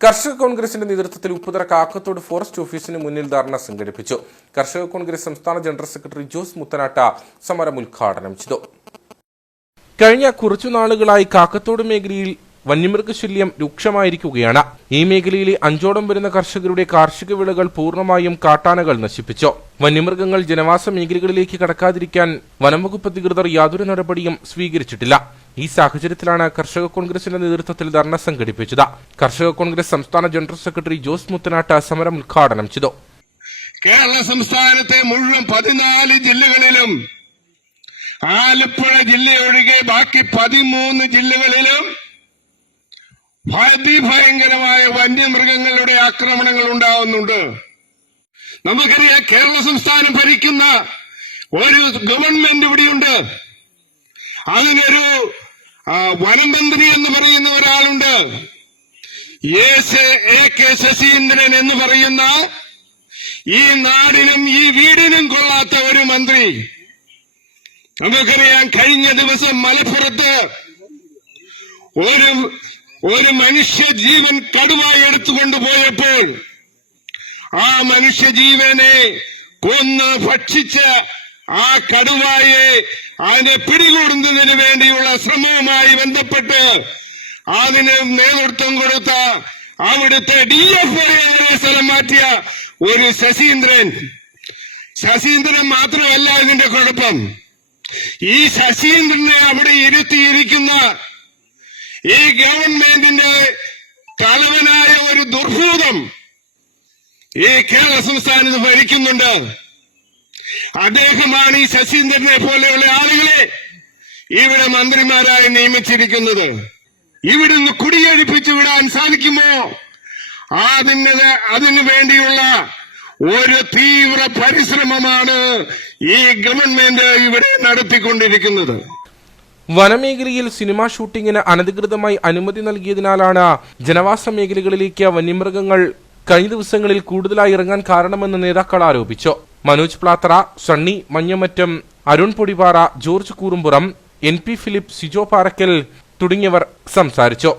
കർഷക കോൺഗ്രസിന്റെ നേതൃത്വത്തിൽ ഉപ്പുതറ കാക്കത്തോട് ഫോറസ്റ്റ് ഓഫീസിന് മുന്നിൽ ധർണ സംഘടിപ്പിച്ചു. കർഷക കോൺഗ്രസ് സംസ്ഥാന ജനറൽ സെക്രട്ടറി ജോസ് മുത്തനാട്ട സമരം ഉദ്ഘാടനം ചെയ്തു. കഴിഞ്ഞ കുറച്ചു നാളുകളായി കാക്കത്തോട് മേഖലയിൽ വന്യമൃഗശല്യം രൂക്ഷമായിരിക്കുകയാണ്. ഈ മേഖലയിലെ അഞ്ചോടം വരുന്ന കർഷകരുടെ കാർഷിക വിളകൾ പൂർണമായും കാട്ടാനകൾ നശിപ്പിച്ചു. വന്യമൃഗങ്ങൾ ജനവാസ മേഖലകളിലേക്ക് കടക്കാതിരിക്കാൻ വനംവകുപ്പ് അധികൃതർ യാതൊരു നടപടിയും സ്വീകരിച്ചിട്ടില്ല. ഈ സാഹചര്യത്തിലാണ് കർഷക കോൺഗ്രസിന്റെ നേതൃത്വത്തിൽ ധർണ സംഘടിപ്പിച്ചത്. കർഷക കോൺഗ്രസ് സംസ്ഥാന ജനറൽ സെക്രട്ടറി ജോസ് മുത്തനാട്ട് സമരം ഉദ്ഘാടനം ചെയ്തു. കേരള സംസ്ഥാനത്തെ മുഴുവൻ പതിനാല് ജില്ലകളിലും ആലപ്പുഴ ജില്ലയൊഴികെ ബാക്കി പതിമൂന്ന് ജില്ലകളിലും അതിഭയങ്കരമായ വന്യമൃഗങ്ങളുടെ ആക്രമണങ്ങൾ ഉണ്ടാവുന്നുണ്ട്. നമുക്കറിയാം കേരള സംസ്ഥാനം ഭരിക്കുന്ന ഒരു ഗവൺമെന്റ് ഇവിടെയുണ്ട്. അതിനൊരു വനമന്ത്രി വനം എന്ന് പറയുന്ന ഒരാളുണ്ട്. ശശീന്ദ്രൻ എന്ന് പറയുന്ന ഈ നാടിനും ഈ വീടിനും കൊള്ളാത്ത ഒരു മന്ത്രി. നമുക്കറിയാം കഴിഞ്ഞ ദിവസം മലപ്പുറത്ത് ഒരു ഒരു മനുഷ്യ ജീവൻ കടുവായി എടുത്തുകൊണ്ടുപോയപ്പോൾ ആ മനുഷ്യ ജീവനെ കൊന്ന് ഭക്ഷിച്ച ആ കടുവായെ അതിനെ പിടികൂടുന്നതിന് വേണ്ടിയുള്ള ശ്രമവുമായി ബന്ധപ്പെട്ട് അതിന് നേതൃത്വം കൊടുത്ത അവിടുത്തെ ഡി എഫ് ഐ സ്ഥലം മാറ്റിയ ഒരു ശശീന്ദ്രൻ. ശശീന്ദ്രൻ മാത്രമല്ല ഇതിന്റെ കുഴപ്പം. ഈ ശശീന്ദ്രനെ അവിടെ ഇരുത്തിയിരിക്കുന്ന ഈ ഗവൺമെന്റിന്റെ തലവനായ ഒരു ദുർഭൂതം ഈ കേരള സംസ്ഥാനത്ത് ഭരിക്കുന്നുണ്ട്. അദ്ദേഹമാണ് ഈ ശശീന്ദ്രനെ പോലെയുള്ള ആളുകളെ ഇവിടെ മന്ത്രിമാരായി നിയമിച്ചിരിക്കുന്നത്. ഇവിടുന്ന് കുടിയൊഴിപ്പിച്ചു വിടാൻ സാധിക്കുമോ? അതിന് അതിനു വേണ്ടിയുള്ള ഒരു തീവ്ര പരിശ്രമമാണ് ഈ ഗവൺമെന്റ് ഇവിടെ നടത്തിക്കൊണ്ടിരിക്കുന്നത്. വനമേഖലയിൽ സിനിമാ ഷൂട്ടിങ്ങിന് അനധികൃതമായി അനുമതി നൽകിയതിനാലാണ് ജനവാസ മേഖലകളിലേക്ക് വന്യമൃഗങ്ങൾ കഴിഞ്ഞ ദിവസങ്ങളിൽ കൂടുതലായി ഇറങ്ങാൻ കാരണമെന്ന് നേതാക്കൾ ആരോപിച്ചു. Manoj Plathara Sunny Manjamattam Arun Podipara George Koorumpuram N P Philip Sijo Parakkal തുടങ്ങിയവർ സംസാരിച്ചു.